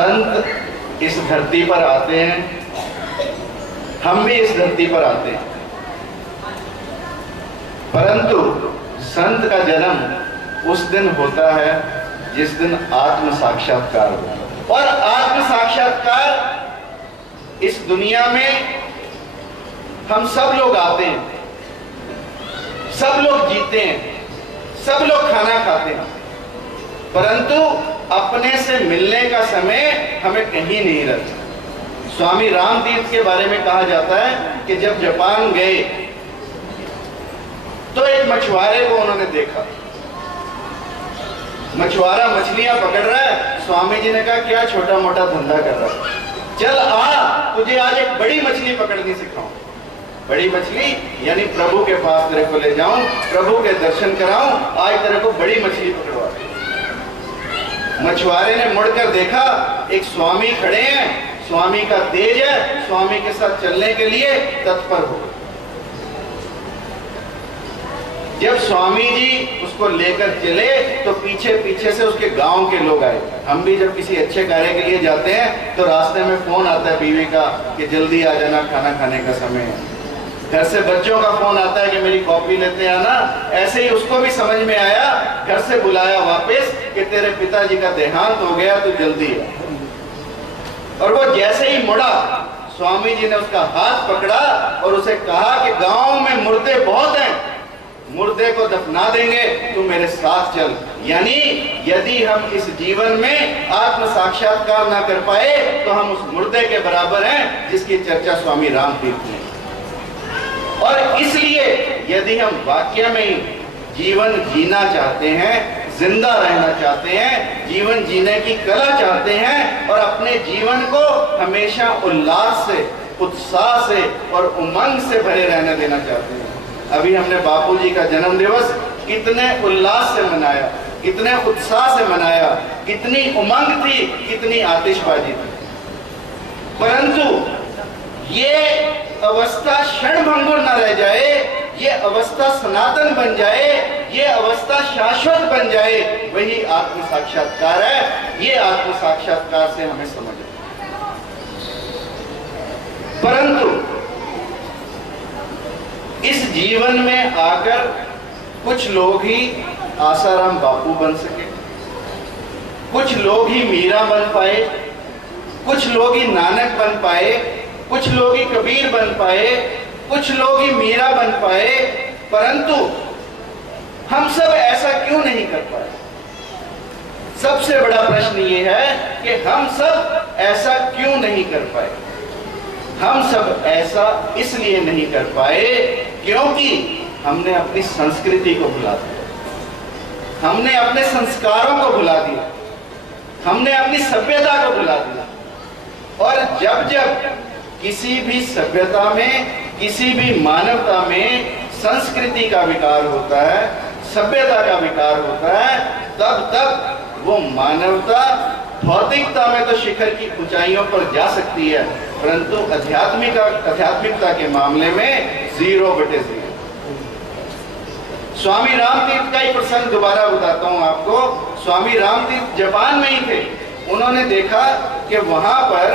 संत इस धरती पर आते हैं, हम भी इस धरती पर आते हैं, परंतु संत का जन्म उस दिन होता है जिस दिन आत्म साक्षात्कार होता। और आत्म साक्षात्कार इस दुनिया में हम सब लोग आते हैं, सब लोग जीते हैं, सब लोग खाना खाते हैं, परंतु अपने से मिलने का समय हमें कहीं नहीं रहता। स्वामी रामतीर्थ के बारे में कहा जाता है कि जब जापान गए तो एक मछुआरे को उन्होंने देखा, मछुआरा मछलियां पकड़ रहा है। स्वामी जी ने कहा क्या छोटा मोटा धंधा कर रहा है, चल आ तुझे आज एक बड़ी मछली पकड़नी सिखाऊं। बड़ी मछली यानी प्रभु के पास तेरे को ले जाऊं, प्रभु के दर्शन कराऊं, आज तेरे को बड़ी मछली पकड़वा। मछुआरे ने मुड़कर देखा, एक स्वामी खड़े हैं, स्वामी का तेज है, स्वामी के साथ चलने के लिए तत्पर हो। जब स्वामी जी उसको लेकर चले तो पीछे पीछे से उसके गांव के लोग आए। हम भी जब किसी अच्छे कार्य के लिए जाते हैं तो रास्ते में फोन आता है बीवी का कि जल्दी आ जाना, खाना खाने का समय है। घर से बच्चों का फोन आता है कि मेरी कॉपी लेते आना। ऐसे ही उसको भी समझ में आया, घर से बुलाया वापस कि तेरे पिताजी का देहांत हो गया, तो जल्दी आ। और वो जैसे ही मुड़ा, स्वामी जी ने उसका हाथ पकड़ा और उसे कहा कि गांव में मुर्दे बहुत हैं, मुर्दे को दफना देंगे, तू मेरे साथ चल। यानी यदि हम इस जीवन में आत्म साक्षात्कार ना कर पाए तो हम उस मुर्दे के बराबर हैं जिसकी चर्चा स्वामी रामतीर्थ ने। और इसलिए यदि हम वाक्य में ही जीवन जीना चाहते हैं, जिंदा रहना चाहते हैं, जीवन जीने की कला चाहते हैं और अपने जीवन को हमेशा उल्लास से, उत्साह से और उमंग से भरे रहने देना चाहते हैं। अभी हमने बापू जी का जन्म दिवस कितने उल्लास से मनाया, कितने उत्साह से मनाया, कितनी उमंग थी, कितनी आतिशबाजी थी। परंतु ये अवस्था क्षणभंगुर न रह जाए, ये अवस्था सनातन बन जाए, ये अवस्था शाश्वत बन जाए, वही आत्म साक्षात्कार है। ये आत्म साक्षात्कार से हमें समझ। परंतु इस जीवन में आकर कुछ लोग ही आसाराम बापू बन सके, कुछ लोग ही मीरा बन पाए, कुछ लोग ही नानक बन पाए, कुछ लोग ही कबीर बन पाए, कुछ लोग ही मीरा बन पाए, परंतु हम सब ऐसा क्यों नहीं कर पाए? सबसे बड़ा प्रश्न ये है कि हम सब ऐसा क्यों नहीं कर पाए? हम सब ऐसा इसलिए नहीं कर पाए क्योंकि हमने अपनी संस्कृति को भुला दिया, हमने अपने संस्कारों को भुला दिया, हमने अपनी सभ्यता को भुला दिया। और जब जब किसी भी सभ्यता में, किसी भी मानवता में संस्कृति का विकार होता है, सभ्यता का विकार होता है, तब तक वो मानवता भौतिकता में तो शिखर की ऊंचाइयों पर जा सकती है, परंतु आध्यात्मिकता के मामले में 0/0। स्वामी रामतीर्थ का ही प्रसंग दोबारा बताता हूं आपको। स्वामी रामतीर्थ जापान में ही थे। उन्होंने देखा कि वहां पर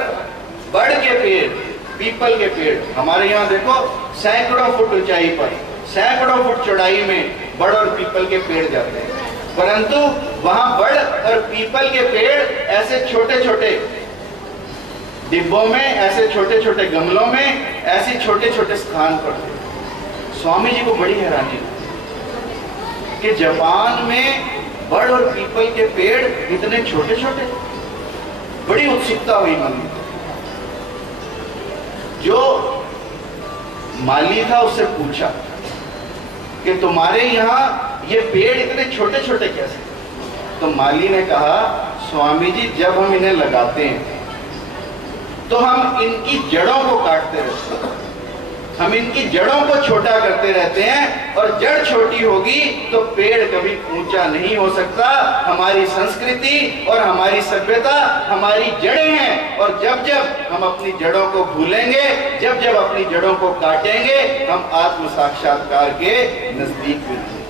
बड़ के पेड़, पीपल के पेड़, हमारे यहाँ देखो सैकड़ों फुट ऊंचाई पर, सैकड़ों फुट चौड़ाई में बड़ और पीपल के पेड़ जाते हैं, परंतु वहां बड़ और पीपल के पेड़ ऐसे छोटे छोटे डिब्बों में, ऐसे छोटे छोटे गमलों में, ऐसे छोटे छोटे स्थान पर थे। स्वामी जी को बड़ी हैरानी कि जापान में बड़ और पीपल के पेड़ इतने छोटे छोटे। बड़ी उत्सुकता हुई मन में। जो माली था उससे पूछा कि तुम्हारे यहाँ ये पेड़ इतने छोटे छोटे कैसे? तो माली ने कहा, स्वामी जी जब हम इन्हें लगाते हैं तो हम इनकी जड़ों को काटते रहते हैं, हम इनकी जड़ों को छोटा करते रहते हैं, और जड़ छोटी होगी तो पेड़ कभी ऊंचा नहीं हो सकता। हमारी संस्कृति और हमारी सभ्यता हमारी जड़ें हैं, और जब जब हम अपनी जड़ों को भूलेंगे, जब जब अपनी जड़ों को काटेंगे, हम आत्म साक्षात्कार के नजदीक भी नहीं।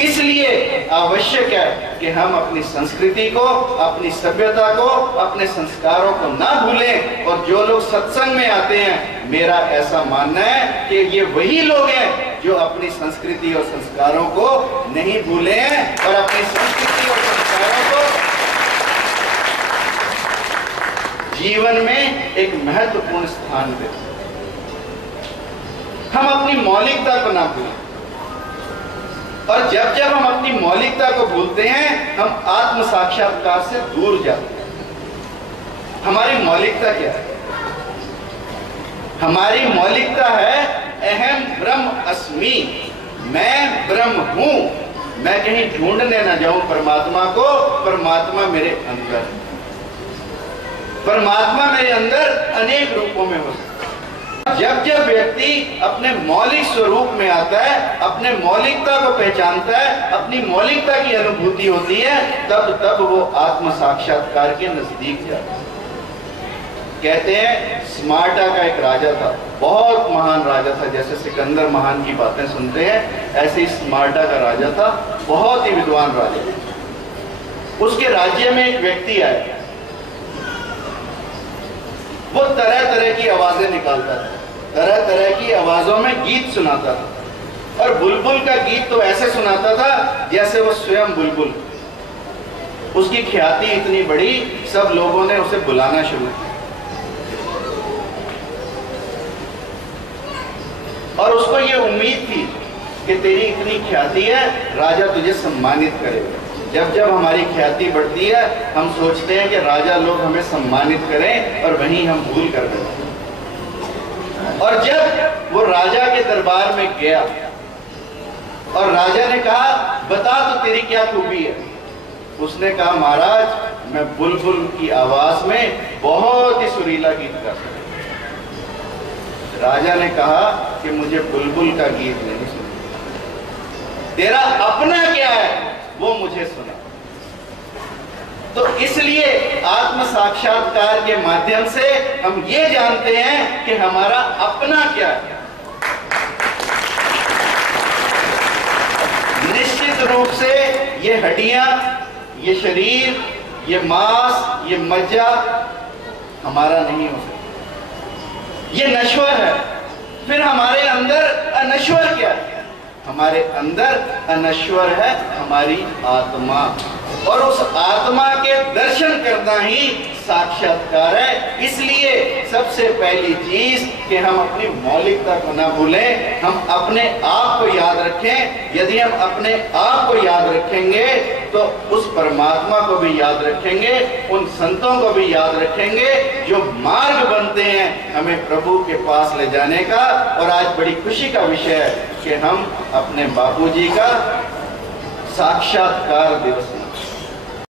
इसलिए आवश्यक है कि हम अपनी संस्कृति को, अपनी सभ्यता को, अपने संस्कारों को ना भूलें। और जो लोग सत्संग में आते हैं, मेरा ऐसा मानना है कि ये वही लोग हैं जो अपनी संस्कृति और संस्कारों को नहीं भूले हैं और अपनी संस्कृति और संस्कारों को जीवन में एक महत्वपूर्ण स्थान देते हैं। हम अपनी मौलिकता को ना भूलें, और जब जब हम अपनी मौलिकता को भूलते हैं, हम आत्म साक्षात्कार से दूर जाते हैं। हमारी मौलिकता क्या है? हमारी मौलिकता है अहम ब्रह्म अस्मि, मैं ब्रह्म हूं। मैं कहीं ढूंढने ना जाऊं परमात्मा को, परमात्मा मेरे अंदर है। परमात्मा मेरे अंदर अनेक रूपों में हो सकता है। जब जब व्यक्ति अपने मौलिक स्वरूप में आता है, अपने मौलिकता को पहचानता है, अपनी मौलिकता की अनुभूति होती है, तब तब वो आत्म साक्षात्कार के नजदीक जाता है। कहते हैं स्मार्टा का एक राजा था, बहुत महान राजा था। जैसे सिकंदर महान की बातें सुनते हैं, ऐसे ही स्मार्टा का राजा था, बहुत ही विद्वान राजा। उसके राज्य में एक व्यक्ति आया, वो तरह तरह की आवाजें निकालता था, तरह तरह की आवाजों में गीत सुनाता था। और बुलबुल का गीत तो ऐसे सुनाता था जैसे वो स्वयं बुलबुल। उसकी ख्याति इतनी बड़ी, सब लोगों ने उसे बुलाना शुरू किया और उसको ये उम्मीद थी कि तेरी इतनी ख्याति है, राजा तुझे सम्मानित करेगा। जब जब हमारी ख्याति बढ़ती है, हम सोचते हैं कि राजा लोग हमें सम्मानित करें, और वहीं हम भूल कर बैठे। और जब वो राजा के दरबार में गया और राजा ने कहा, बता तो तेरी क्या खूबी है? उसने कहा, महाराज मैं बुलबुल की आवाज में बहुत ही सुरीला गीत गा सकता। राजा ने कहा कि मुझे बुलबुल का गीत नहीं सुना, तेरा अपना क्या है वो मुझे सुना। तो इसलिए आत्म साक्षात्कार के माध्यम से हम ये जानते हैं कि हमारा अपना क्या है। निश्चित रूप से ये हड्डियां, ये शरीर, ये मांस, ये मज्जा हमारा नहीं हो सकता, ये नश्वर है। फिर हमारे अंदर अनश्वर क्या है? हमारे अंदर अनश्वर है हमारी आत्मा, और उस आत्मा के दर्शन करना ही साक्षात्कार है। इसलिए सबसे पहली चीज कि हम अपनी मौलिकता को ना भूलें, हम अपने आप को याद रखें। यदि हम अपने आप को याद रखेंगे तो उस परमात्मा को भी याद रखेंगे, उन संतों को भी याद रखेंगे जो मार्ग बनते हैं हमें प्रभु के पास ले जाने का। और आज बड़ी खुशी का विषय है कि हम अपने बापूजी का साक्षात्कार दिवस